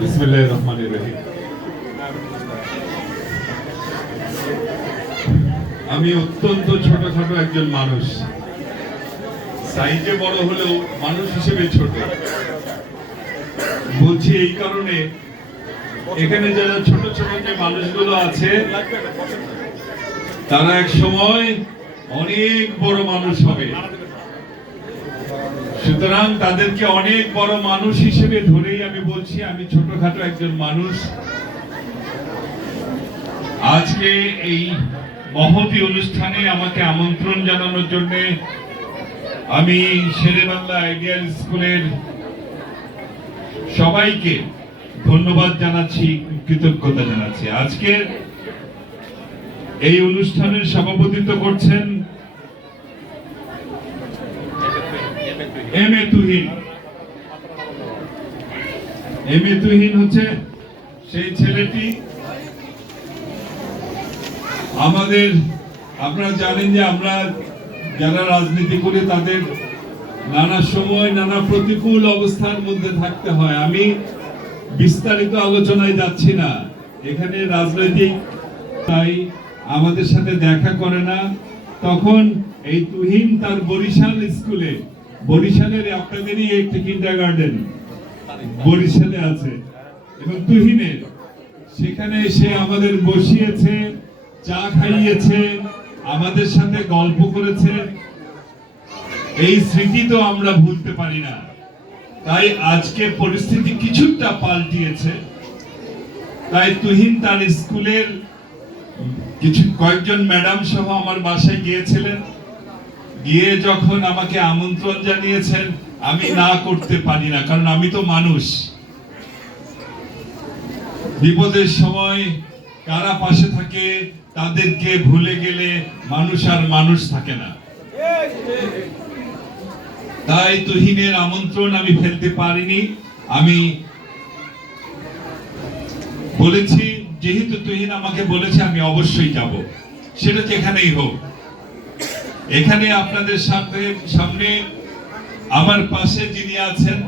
বিসমিল্লাহির রহমানির রহিম। আমি অত্যন্ত ছোটখাটো একজন মানুষ, সাইজে বড় হলেও মানুষ হিসেবে ছোট। বলছি এই কারণে, এখানে যারা ছোট ছোট যে মানুষগুলো আছে তারা এক সময় অনেক বড় মানুষ হবে, সুতরাং তাদেরকে অনেক বড় মানুষ হিসেবে ধরেই আমি বলছি আমি ছোটখাটো একজন মানুষ। আজকে এই মহতী অনুষ্ঠানে আমাকে আমন্ত্রণ জানানোর জন্য আমি শেরেবাংলা আইডিয়াল স্কুলের সবাইকে ধন্যবাদ জানাচ্ছি, কৃতজ্ঞতা জানাচ্ছি। আজকের এই অনুষ্ঠানের সভাপতিত্ব করছেন M A Tuhin. M A Tuhin হচ্ছে সেই ছেলেটি আমাদের, আপনারা জানেন যে আমরা যারা রাজনীতি করে তাদের নানা সময় নানা প্রতিকূল অবস্থার মধ্যে থাকতে হয়। আমি বিস্তারিত আলোচনায় যাচ্ছি না, এখানে রাজনৈতিক তাই আমাদের সাথে দেখা করে না। তখন এই তুহিন তার বরিশাল স্কুলে, বরিশালের আপনাদেরই একটি কিন্ডারগার্টেন বরিশালে আছে, এবং তুহিনের সেখানে এসে আমাদের বসিয়েছে, চা খাইয়েছে, আমাদের সাথে গল্প করেছে। এই স্মৃতি তো আমরা ভুলতে পারি না। তাই আজকে পরিস্থিতি কিছুটা পাল্টিয়েছে। তাই তুহিন তার স্কুলের কয়েকজন ম্যাডাম সহ আমার বাসায় গিয়েছিলেন। গিয়ে যখন আমাকে আমন্ত্রণ জানিয়েছেন, আমি না করতে পারি না, কারণ আমি তো মানুষ। বিপদের সময় কারা পাশে থাকে তাদেরকে ভুলে গেলে মানুষ আর মানুষ থাকে না। তাই তুহিনের আমন্ত্রণ আমি ফেলতে পারিনি। আমি বলেছি, যেহেতু তুহিন আমাকে বলেছে আমি অবশ্যই যাব, সেটা যেখানেই হোক। এখানে আপনাদের সামনে আমার পাশে যিনি আছেন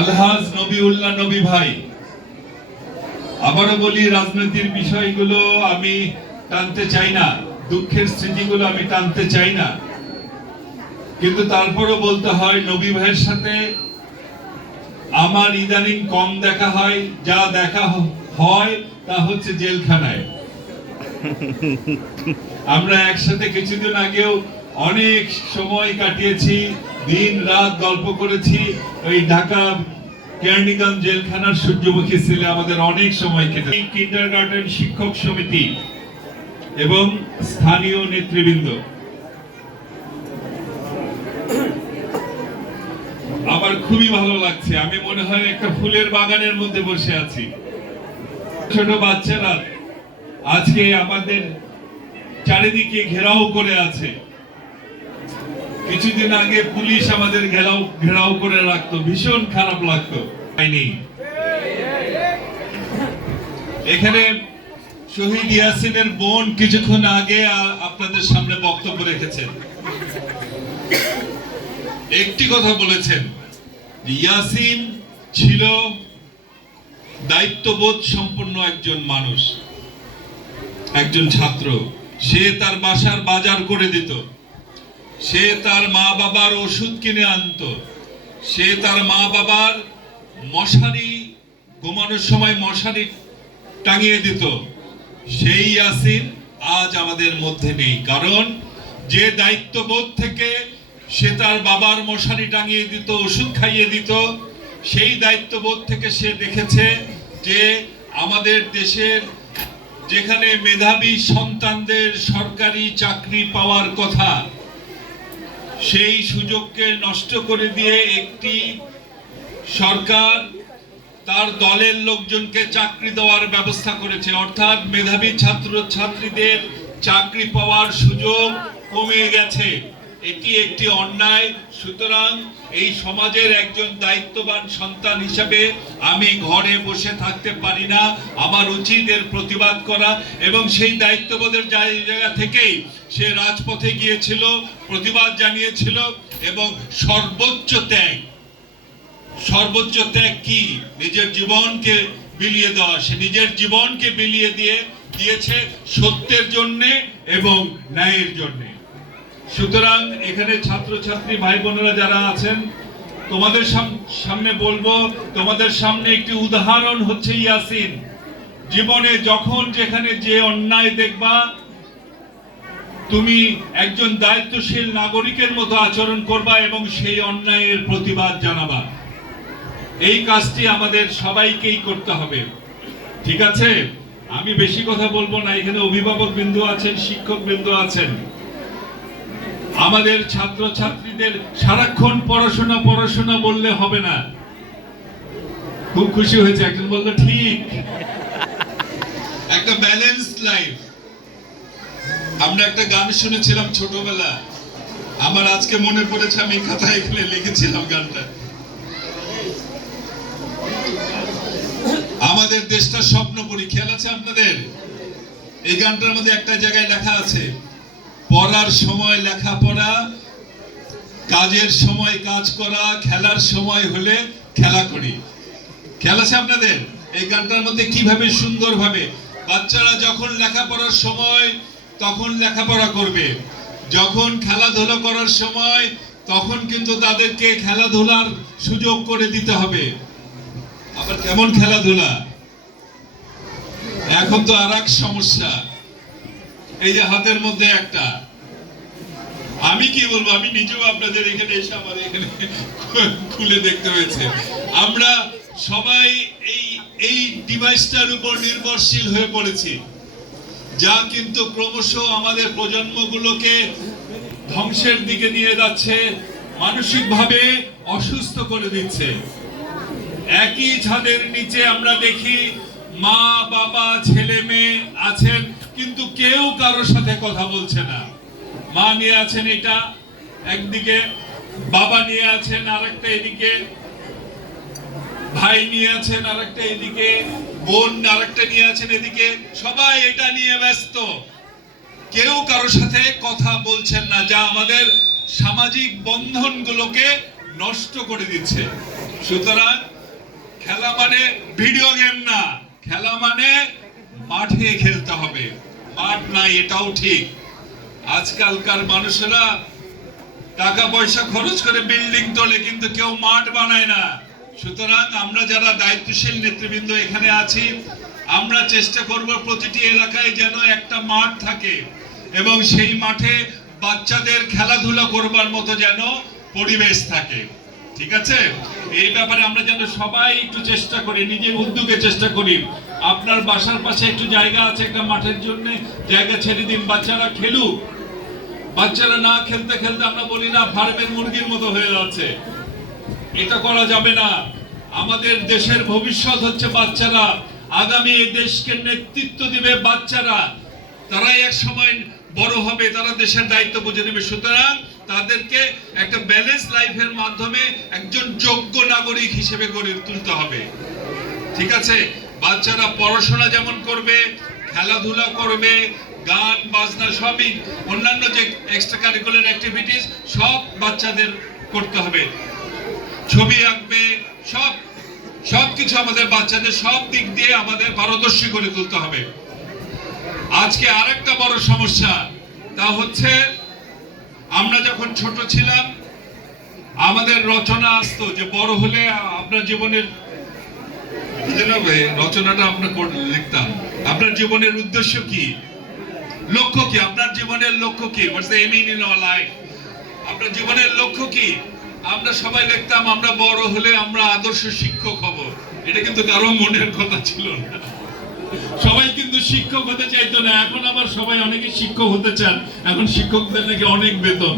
আলহাজ নবিউল্লাহ নবী ভাই। আবারও বলি, রাজনীতির বিষয়গুলো আমি টানতে চাই না, দুঃখের স্মৃতিগুলো আমি টানতে চাই না, কিন্তু তারপরও বলতে হয় নবী ভাইয়ের সাথে আমার ইদানিং কম দেখা হয়। যা দেখা হয় তা হচ্ছে জেলখানায়। আমরা একসাথে কিছুদিন আগেও অনেক সময় কাটিয়েছি, দিন রাত গল্প করেছি। ওই ঢাকা কেরানীগঞ্জ জেলখানার সূর্যমুখী সেলে আমাদের অনেক সময় কেটেছে। কিন্ডারগার্টেন শিক্ষক সমিতি এবং স্থানীয় নেতৃবৃন্দ, আমার খুবই ভালো লাগছে। আমি মনে হয় একটা ফুলের বাগানের মধ্যে বসে আছি। ছোট বাচ্চারা আজকে আমাদের চারিদিকে ঘেরাও করে আছে। কিছুদিন আগে পুলিশ আমাদের ঘেরাও করে রাখতো, ভীষণ খারাপ লাগতো। এখানে শহীদ ইয়াসিনের বোন কিছুক্ষণ আগে আপনাদের সামনে বক্তব্য রেখেছেন। একটি কথা বলেছেন, ইয়াসিন ছিল দায়িত্ববোধ সম্পন্ন একজন মানুষ, একজন ছাত্র। সে তার বাসার বাজার করে দিত, সে তার মা বাবার ওষুধ কিনে আনত, সে তার মা বাবার মশারি, ঘুমানোর সময় মশারি টাঙিয়ে দিত। সেই ইয়াসিন আজ আমাদের মধ্যে নেই, কারণ যে দায়িত্ববোধ থেকে সে তার বাবার মশারি টাঙিয়ে দিত, ওষুধ খাইয়ে দিত, সেই দায়িত্ববোধ থেকে সে দেখেছে যে আমাদের দেশের যেখানে মেধাবী সন্তানদের সরকারি চাকরি পাওয়ার কথা, সেই সুযোগকে নষ্ট করে দিয়ে একটি সরকার তার দলের লোকজনকে চাকরি দেওয়ার ব্যবস্থা করেছে। অর্থাৎ মেধাবী ছাত্র ছাত্রীদের চাকরি পাওয়ার সুযোগ কমে গেছে। এটি একটি অন্যায়। সুতরাং এই সমাজের একজন দায়িত্ববান সন্তান হিসেবে আমি ঘরে বসে থাকতে পারি না, আমার উচিত এর প্রতিবাদ করা। এবং সেই দায়িত্ববোধের জায়গা থেকেই সে রাজপথে গিয়েছিল, প্রতিবাদ জানিয়েছিল এবং সর্বোচ্চ ত্যাগ সর্বোচ্চ ত্যাগ কি? নিজের জীবনকে বিলিয়ে দেওয়া। সে নিজের জীবনকে বিলিয়ে দিয়েছে সত্যের জন্য এবং ন্যায়ের জন্য। সুতরাং এখানে ছাত্রছাত্রী ভাই বোনেরা যারা আছেন, তোমাদের সামনে বলবো, তোমাদের সামনে একটি উদাহরণ হচ্ছে ইয়াসিন। জীবনে যখন যেখানে যে অন্যায় দেখবা, তুমি একজন দায়িত্বশীল নাগরিকের মতো আচরণ করবা এবং সেই অন্যায়ের প্রতিবাদ জানাবা। এই কাজটি আমাদের সবাইকেই করতে হবে, ঠিক আছে? আমি বেশি কথা বলবো না, এখানে অভিভাবক বিন্দু আছেন, শিক্ষক বিন্দু আছেন। আমাদের ছাত্রছাত্রীদের সারাক্ষণ পড়াশোনা বললে হবে না। খুব খুশি হয়েছে, একজন বললো ঠিক। একটা ব্যালেন্স লাইফ। আমরা একটা গান শুনেছিলাম ছোটবেলা, আমার আজকে মনে পড়েছে, আমি খাতায় এখানে লিখেছিলাম গানটা। আমাদের দেশটা স্বপ্নপুরী, খেয়াল আছে আপনাদের? এই গানটার মধ্যে একটা জায়গায় লেখা আছে, পড়ার সময় লেখাপড়া, কাজের সময় কাজ করা, খেলার সময় হলে খেলা করি। খেয়াল আছে আপনাদের? এই গানটার মধ্যে কিভাবে সুন্দরভাবে বাচ্চারা যখন লেখাপড়ার সময় তখন লেখাপড়া করবে, যখন খেলাধুলা করার সময় তখন কিন্তু তাদেরকে খেলাধুলার সুযোগ করে দিতে হবে। আবার কেমন খেলাধুলা? এখন তো আর এক সমস্যা, এই যে হাতের মধ্যে একটা, আমি কি বলবো, আমি নিজেও আপনাদের এখানে এসে আমার এখানে খুলে দেখতে হয়েছে। আমরা সবাই এই ডিভাইসটার উপর নির্ভরশীল হয়ে পড়েছি, যা কিন্তু ক্রমশ আমাদের প্রজন্মগুলোকে ধ্বংসের দিকে নিয়ে যাচ্ছে, মানসিকভাবে অসুস্থ করে দিচ্ছে। একই ছাদের নিচে আমরা দেখি মা বাবা ছেলে মেয়ে আছেন, কিন্তু কেউ কারোর সাথে কথা বলছে না। মা নিয়ে আছেন এটা একদিকে, বাবা নিয়ে আছেন আরেকটা এদিকে, ভাই নিয়ে আছেন আরেকটা এদিকে, বোন আরেকটা নিয়ে আছেন এদিকে, সবাই এটা নিয়ে ব্যস্ত, কেউ কারোর সাথে কথা বলছেন না, যা আমাদের সামাজিক বন্ধনগুলোকে নষ্ট করে দিচ্ছে। সুতরাং খেলা মানে ভিডিও গেম না, খেলা মানে মাঠে খেলতে হবে। মাঠ নাই এটাও ঠিক, আজকালকার মানুষেরা টাকা পয়সা খরচ করে বিল্ডিং তোলে, কিন্তু কেউ মাঠ বানায় না। সুতরাং আমরা যারা দায়িত্বশীল নেতৃবৃন্দ এখানে আছি, আমরা চেষ্টা করব প্রতিটি এলাকায় যেন একটা মাঠ থাকে এবং সেই মাঠে বাচ্চাদের খেলাধুলা করবার মতো যেন পরিবেশ থাকে, ঠিক আছে? এই ব্যাপারে আমরা যেন সবাই একটু চেষ্টা করি, নিজের উদ্যোগে চেষ্টা করি। আপনার বাসার পাশে একটু জায়গা আছে একটা মাঠের জন্য, জায়গা ছেড়ে দিন, বাচ্চারা খেলুক। বাচ্চারা না খেলতে খেলতে আমরা বলি না ফার্মের মুরগির মতো হয়ে যাচ্ছে, এটা করা যাবে না। আমাদের দেশের ভবিষ্যৎ হচ্ছে বাচ্চারা, আগামী এই দেশকে নেতৃত্ব দিবে বাচ্চারা, তারাই এক সময় বড় হবে, তারা দেশের দায়িত্ব বুঝে নেবে। সুতরাং তাদেরকে একটা ব্যালেন্স লাইফের মাধ্যমে একজন যোগ্য নাগরিক হিসেবে গড়ে তুলতে হবে, ঠিক আছে? বাচ্চারা পড়াশোনা যেমন করবে, খেলাধুলা করবে, গান বাজনা সবই, অন্যান্য যে এক্সট্রা কারিকুলার অ্যাক্টিভিটিস সব বাচ্চাদের করতে হবে, ছবি আঁকবে, সবকিছু আমাদের বাচ্চাদের সব দিক দিয়ে আমাদের পারদর্শী করে তুলতে হবে। আজকে আরেকটা বড় সমস্যা, তা হচ্ছে আমরা যখন ছোট ছিলাম আমাদের রচনা আসতো যে বড় হলে আপনার জীবনের রচনাটা আমরা লিখতাম, আপনার জীবনের উদ্দেশ্য কি, লক্ষ্য কি, আপনার জীবনের লক্ষ্য কি, what's the aim in our life, আপনার জীবনের লক্ষ্য কি। আমরা সবাই লিখতাম আমরা বড় হলে আমরা আদর্শ শিক্ষক হব। এটা কিন্তু কারো মনের কথা ছিল না, সবাই কিন্তু শিক্ষক হতে চাইতো না। এখন আবার সবাই অনেকে শিক্ষক হতে চান, এখন শিক্ষকদের নাকি অনেক বেতন।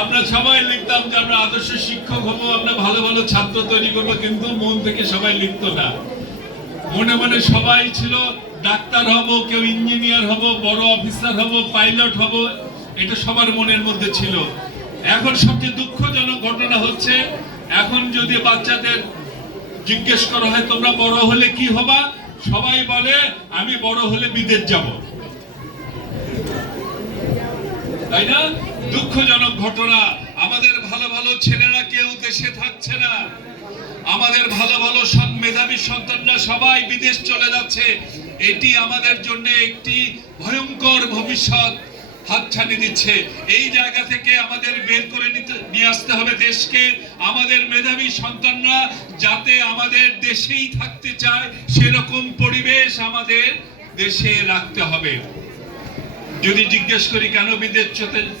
আমরা সবাই লিখতাম যে আমরা আদর্শ শিক্ষক হব, আমরা ভালো ভালো ছাত্র তৈরি করবো, কিন্তু মন থেকে সবাই লিখতো না। মনে মনে সবাই ছিল ডাক্তার হব, কেউ ইঞ্জিনিয়ার হব, বড় অফিসার হব, পাইলট হব, এটা সবার মনের মধ্যে ছিল। এখন সবচেয়ে দুঃখজনক ঘটনা হচ্ছে, এখন যদি বাচ্চাদের জিজ্ঞেস করা হয় তোমরা বড় হলে কি হবা, সবাই বলে আমি বড় হলে বিদেশ যাব, তাই না? দুঃখজনক ঘটনা। আমাদের ভালো ভালো ছেলেরা কেউ দেশে থাকছে না, আমাদের ভালো ভালো মেধাবী সন্তানরা সবাই বিদেশ চলে যাচ্ছে। এটি আমাদের জন্য একটি ভয়ঙ্কর ভবিষ্যৎ হাতছানি দিচ্ছে। এই জায়গা থেকে আমাদের বের করে নিয়ে আসতে হবে দেশকে। আমাদের মেধাবী সন্তানরা যাতে আমাদের দেশেই থাকতে চায় সেরকম পরিবেশ আমাদের দেশে রাখতে হবে। যদি জিজ্ঞেস করি কেন বিদেশ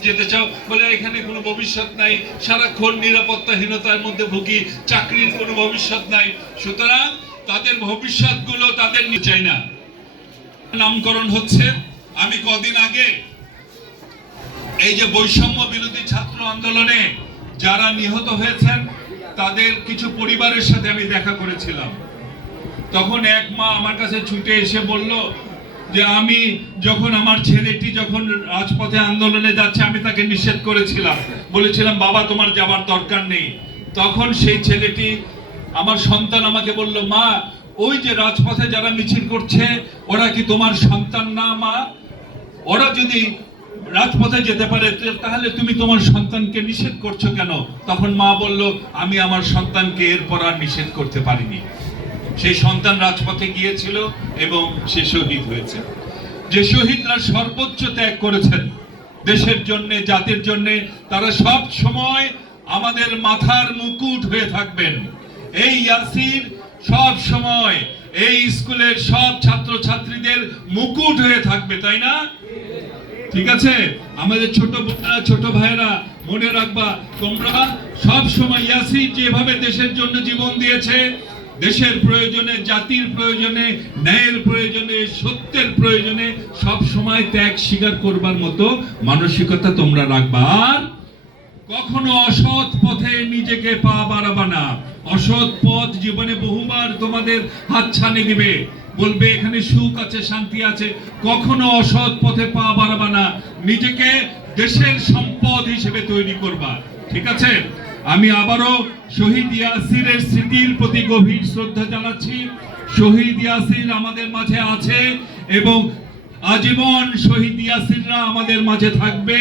যেতে চাও, বলে এখানে কোনো ভবিষ্যৎ নাই, সারাক্ষণ নিরাপত্তাহীনতার মধ্যে ভুগি, চাকরির কোনো ভবিষ্যৎ নাই। সুতরাং তাদের ভবিষ্যৎগুলো তাদের চাই না। নামকরণ হচ্ছে, আমি কদিন আগে এই যে বৈষম্য বিরোধী ছাত্র আন্দোলনে যারা নিহত হয়েছেন তাদের কিছু পরিবারের সাথে আমি দেখা করেছিলাম। তখন এক মা আমার কাছে ছুটে এসে বলল যে আমি যখন আমার ছেলেটি যখন রাজপথে আন্দোলনে যাচ্ছে আমি তাকে নিষেধ করেছিলাম, বলেছিলাম বাবা তোমার যাবার দরকার নেই। তখন সেই ছেলেটি, আমার সন্তান, আমাকে বলল মা ওই যে রাজপথে যারা মিছিল করছে ওরা কি তোমার সন্তান না মা? ওরা যদি রাজপথে যেতে পারে তাহলে তুমি তোমার সন্তানকে নিষেধ করছো কেন? তখন মা বলল আমি আমার সন্তানকে এরপর আর নিষেধ করতে পারিনি। সেই সন্তান রাজপথে গিয়েছিল এবং সে শহীদ হয়েছে। যে শহীদরা সর্বোচ্চ ত্যাগ করেছেন দেশের জন্য, জাতির জন্য, তারা সব সময় আমাদের মাথার মুকুট হয়ে থাকবেন। এই ইয়াসির সব সময় এই স্কুলের সব ছাত্র ছাত্রীদের মুকুট হয়ে থাকবে, তাই না? ঠিক আছে? আমাদের ছোট বোনেরা, ছোট ভাইয়েরা মনে রাখবা, তোমরা সব সময় ইয়াসির যেভাবে দেশের জন্য জীবন দিয়েছে, দেশের প্রয়োজনে, জাতির প্রয়োজনে, ন্যায়ের প্রয়োজনে, সত্যের প্রয়োজনে সব সময় ত্যাগ স্বীকার করবার মতো মানসিকতা তোমরা রাখবা। আর কখনো অসৎ পথে নিজেকে পা বাড়াবা না। অসৎ পথ জীবনে বহুবার তোমাদের হাতছানি দিবে, বলবে এখানে সুখ আছে, শান্তি আছে। কখনো অসৎ পথে পা বাড়াবা না, নিজেকে দেশের সম্পদ হিসেবে তৈরি করবা। ঠিক আছে? আমি আবারও শহীদ ইয়াসিরের স্মৃতির প্রতি গভীর শ্রদ্ধা জানাচ্ছি। শহীদ ইয়াসির আমাদের মাঝে আছে এবং আজীবন শহীদ ইয়াসিররা আমাদের মাঝে থাকবে।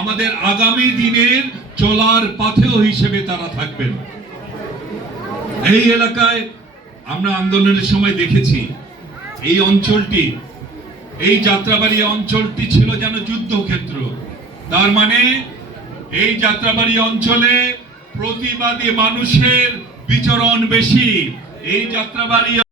আমাদের আগামী দিনের চলার পাথেয় হিসেবে তারা থাকবেন। এই এলাকায় আমরা আন্দোলনের সময় দেখেছি এই অঞ্চলটি, এই যাত্রাবাড়ি অঞ্চলটি ছিল যেন যুদ্ধক্ষেত্র। তার মানে এই যাত্রাবাড়ি অঞ্চলে প্রতিবাদী মানুষের বিচরণ বেশি। এই যাত্রাবাড়ি